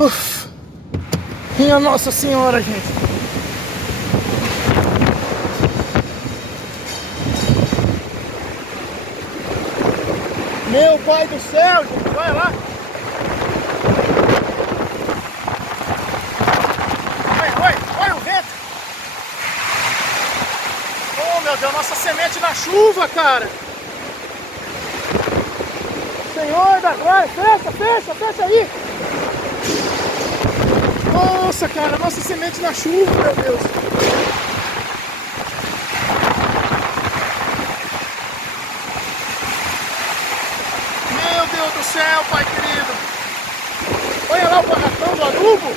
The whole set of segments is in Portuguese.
Uf. Minha Nossa Senhora, gente. Meu Pai do céu, gente. Vai lá. Olha o vento. Oh, meu Deus, nossa semente na chuva, cara. Senhor da glória, fecha aí. Nossa, cara, nossa semente na chuva, meu Deus. Meu Deus do céu, Pai querido. Olha lá o barracão do adubo.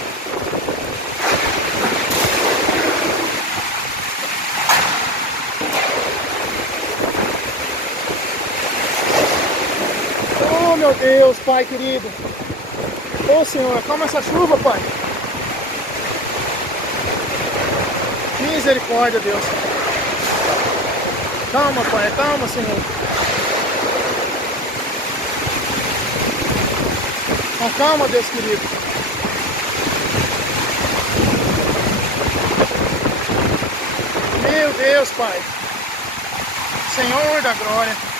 Oh, meu Deus, Pai querido. Oh, Senhor, acalma essa chuva, Pai. Misericórdia, Deus. Calma, Pai, calma, Senhor. Acalma, Deus querido. Meu Deus, Pai. Senhor da glória.